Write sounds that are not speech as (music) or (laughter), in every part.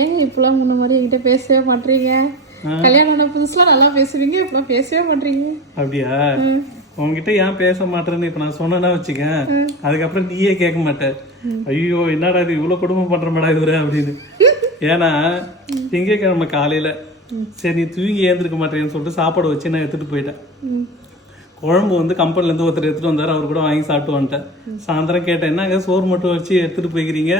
ஏங்க இப்பெல்லாம் முன்ன மாதிரி என்கிட்ட பேசவே மாட்டீங்க? கல்யாணம் ஆன புதுசுல நல்லா பேசுவீங்க இப்பெல்லாம் பேசவே மாட்டீங்க. அப்படியா? உன்கிட்ட ஏன் பேச மாட்டேன்னு இப்ப நான் சொன்னேன்னா வச்சுக்க அதுக்கப்புறம் நீயே கேட்க மாட்ட. ஐயோ என்னடா இது இவ்வளவு குடும்பம் பண்ற மேடா இவரு அப்படின்னு. ஏன்னா திங்கக்கிழமை காலையில சரி நீ தூங்கி ஏந்திருக்க மாட்டேன்னு சொல்லிட்டு சாப்பாடு வச்சு நான் எடுத்துட்டு போயிட்டேன். குழம்பு வந்து கம்பெனில இருந்து ஒருத்தர் எடுத்துட்டு வந்தாரு அவர் கூட வாங்கி சாப்பிட்டு வந்துட்டேன். சாயந்தரம் கேட்டேன் என்னங்க சோறு மட்டும் வச்சு எடுத்துட்டு போய்க்கிறீங்க?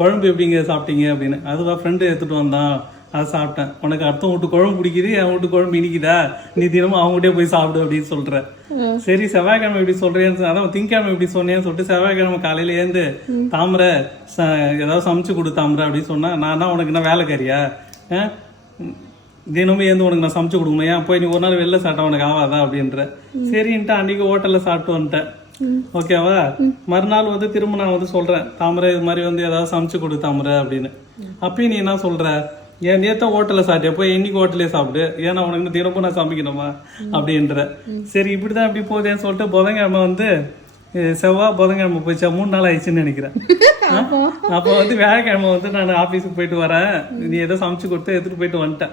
குழம்பு எப்படிங்க சாப்பிட்டீங்க? அப்படின்னு. அதுவா ஃப்ரெண்டு எடுத்துட்டு வந்தான் அதை சாப்பிட்டேன். உனக்கு அடுத்த வீட்டு குழம்பு பிடிக்குது என் வீட்டு குழம்பு இனிக்குதா? நீ தினமும் அவங்க வீட்டே போய் சாப்பிடு அப்படின்னு சொல்ற சரி செவ்வாய்க்கிழமை இப்படி சொல்றேன்னு அதான் திங்கக்கிழமை இப்படி சொன்னேன்னு சொல்லிட்டு செவ்வாய்க்கிழமை காலையில ஏந்து தாமரை ஏதாவது சமைச்சு கொடு தாமரை அப்படின்னு சொன்னா நான் உனக்கு என்ன வேலைக்காரியா? தினமும் ஏந்து உனக்கு நான் சமைச்சு கொடுக்கணும். ஏன் போய் நீ ஒரு நாள் வெளில சாப்பிட்டா உனக்கு ஆகாதா அப்படின்ற. சரின்ட்டு அன்னைக்கு ஹோட்டல்ல சாப்பிட்டு வந்துட்டேன். ஓகேவா? மறுநாள் வந்து திரும்ப நான் வந்து சொல்றேன். தாமரை இது மாதிரி வந்து ஏதாவது சமைச்சு கொடு தாமரை அப்படின்னு. அப்பயும் நீ என்ன சொல்ற? ஏன் நேத்த ஹோட்டல்ல சாப்பிட்டியா? போய் இன்னைக்கு ஹோட்டலே சாப்பிடு. ஏன்னா உனக்கு திரும்ப நான் சமைக்கணுமா? அப்படின்ற. சரி இப்படிதான் இப்படி போதேன்னு சொல்லிட்டு புதன்கிழமை வந்து செவ்வாய் புதன்கிழமை போயிச்சா மூணு நாள் ஆயிடுச்சுன்னு நினைக்கிறேன். (laughs) அப்போ? வந்து வியாழக்கிழமை வந்து நான் ஆபீஸுக்கு போயிட்டு வரேன். நீ ஏதோ சமைச்சு கொடுத்து எடுத்துட்டு போயிட்டு வந்துட்டேன்.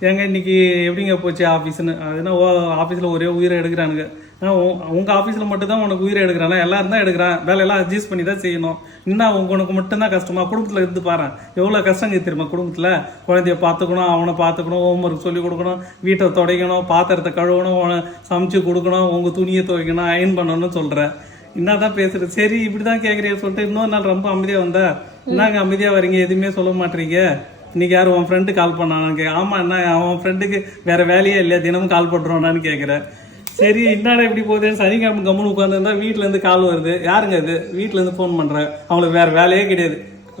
ஏங்க இன்னைக்கு எப்படிங்க போச்சு ஆபீஸ்னு அதுனா ஓ ஆபீஸ்ல ஒரே உயிரை எடுக்கிறானுங்க. ஆ, உ- உங்க ஆபீஸ்ல மட்டும் தான் உனக்கு உயிரை எடுக்கிறானா? எல்லாரும் தான் எடுக்கிறான். வேலையெல்லாம் அட்ஜஸ்ட் பண்ணி தான் செய்யணும். இன்னும் உங்க உனக்கு மட்டும்தான் கஷ்டமா? குடும்பத்துல இருந்து பாரு. எவ்வளவு கஷ்டங்க தெரியுமா குடும்பத்துல? குழந்தைய பாத்துக்கணும் அவனை பாத்துக்கணும் ஹோம்ஒர்க் சொல்லி கொடுக்கணும் வீட்டை துடைக்கணும் பாத்திரத்தை கழுவணும் சமைச்சு கொடுக்கணும் உங்க துணியை துவைக்கணும் அயன் பண்ணணும்னு சொல்ற. என்னதான் பேசுறது சரி இப்படிதான் கேக்குறிய சொல்லிட்டு இன்னொரு நாள் ரொம்ப அமைதியா வந்தா என்னங்க அமைதியா வரீங்க? எதுவுமே சொல்ல மாட்டீங்க. இன்னைக்கு யாரும் உன் ஃப்ரெண்டு கால் பண்ணானு? கே ஆமா என்ன அவன் ஃப்ரெண்டுக்கு வேற வேலையே இல்லையா? தினமும் கால் பண்றோம்னான்னு கேக்குறேன். சரி என்னடா இப்படி போகுதுன்னு சனிக்கிழமை கம்முன்னு உட்காந்துருந்தா வீட்ல இருந்து கால் வருது. யாருங்க இது? வீட்டுல இருந்து ஃபோன் பண்றேன் அவங்களுக்கு வேற வேலையே கிடையாது.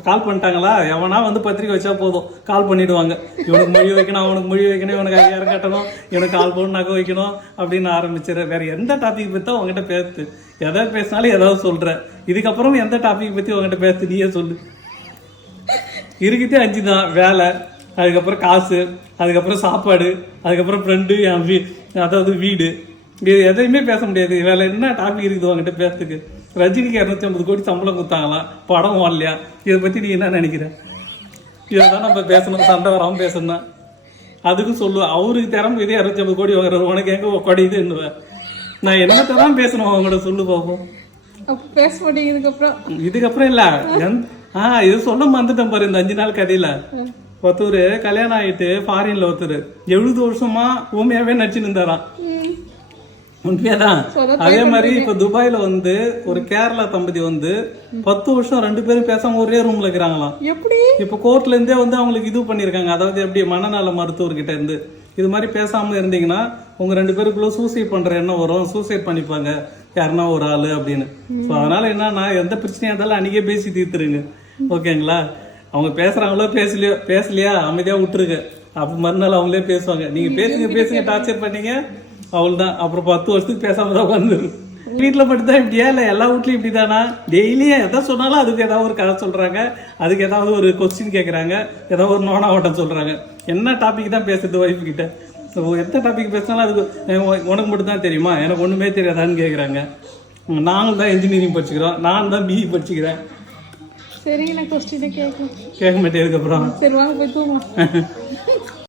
கால் பண்ணிட்டாங்களா? எவனா வந்து பத்திரிக்கை வச்சா போதும். கால் பண்ணிடுவாங்க. இவனுக்கு மொழி வைக்கணும் அவனுக்கு மொழி வைக்கணும் இவனுக்கு ஐயாயிரம் கட்டணும் இவனுக்கு கால் போட்டு நகை வைக்கணும் அப்படின்னு ஆரம்பிச்சிடற வேற எந்த டாபிக் பற்றி உங்ககிட்ட பேசு எதாவது பேசினாலும் ஏதாவது சொல்ற. இதுக்கப்புறம் எந்த டாபிக் பற்றி உங்ககிட்ட பேசு நீயே சொல்லு. இருக்கிறதே அஞ்சு தான். வேலை அதுக்கப்புறம் காசு அதுக்கப்புறம் சாப்பாடு அதுக்கப்புறம் ஃப்ரெண்டு என் வீ அதாவது வீடு. இது எதையுமே பேச முடியாது. வேலை என்ன டாபிக் இருக்குது உங்ககிட்ட பேசுறதுக்கு ரஜினிக்கு இரநூத்தி ஐம்பது கோடி சம்பளம் கொடுத்தாங்களாம் படம் வரலையா? இதை பத்தி நீ என்ன நினைக்கிற? இதை தான் நம்ம பேசணும் சண்டை வராமல் பேசணும் அதுக்கும் சொல்லுவேன் அவருக்கு திறமை இதே இரநூத்தி ஐம்பது கோடி வாங்குறாரு. உனக்கு எங்க குடையுதுன்னுவேன் நான் என்னத்தை தான் பேசணும் அவங்கள்ட்ட சொல்லு பார்ப்போம் பேச மாட்டீங்க இதுக்கப்புறம் இதுக்கப்புறம் இல்ல. ஆ இது சொல்ல மறந்துட்டேன் பாரு இந்த அஞ்சு நாள் கதையில. ஒருத்தர் கல்யாணம் ஆயிட்டு ஃபாரின்ல ஒருத்தர். எழுபது வருஷமா ஊமையாவே நடிச்சுன்னு இருந்தாராம். உண்மையாதான். அதே மாதிரி இப்ப துபாயில வந்து ஒரு கேரளா தம்பதி வந்து பத்து வருஷம் ரெண்டு பேரும் பேசாம ஒரே ரூம்ல இருக்கிறாங்களாம். எப்படி? இப்ப கோர்ட்ல இருந்தே வந்து அவங்களுக்கு இது பண்ணிருக்காங்க அதாவது எப்படி மனநல மருத்துவர்கிட்ட இருந்து இது மாதிரி பேசாம இருந்தீங்கன்னா உங்க ரெண்டு பேருக்குள்ள சூசைட் பண்ற எண்ணம் வரும். சூசைட் பண்ணிப்பாங்க. யாருன்னா ஒரு ஆளு அப்படின்னு. ஸோ அதனால என்னன்னா எந்த பிரச்சனையா இருந்தாலும் அன்னைக்கே பேசி தீர்த்துருங்க. ஓகேங்களா? அவங்க பேசுறாங்களோ பேசலையோ பேசலையா? அமைதியா விட்டுருங்க. அப்ப மறுநாள் அவங்களே பேசுவாங்க. நீங்க பேசுங்க பேசுங்க டார்ச்சர் பண்ணீங்க. அவள்தான். அப்புறம் பத்து வருஷத்துக்கு பேசாம தான் வந்து வீட்டில் மட்டும்தான் இப்படியா? இல்லை எல்லா வீட்லையும் இப்படி தானா டெய்லியும் எதை சொன்னாலும் அதுக்கு ஏதாவது ஒரு கதை சொல்கிறாங்க அதுக்கு ஏதாவது ஒரு கொஸ்டின் கேட்குறாங்க ஏதாவது ஒரு நோனா ஓட்டம் சொல்கிறாங்க என்ன டாபிக் தான் பேசுறது ஒய்ஃப் கிட்ட? எந்த டாபிக் பேசினாலும் அதுக்கு உனக்கு மட்டும் தான் தெரியுமா? எனக்கு ஒன்றுமே தெரியாதான்னு கேட்குறாங்க நாங்களும் தான் இன்ஜினியரிங் படிச்சுக்கிறோம். நான் தான் பிஇ படிச்சுக்கிறேன். சரி நான் கொஸ்டினை கேட்கலாம் கேட்க மாட்டேன் இதுக்கப்புறம். சரி வாங்க போய் தூங்கலாம். (laughs)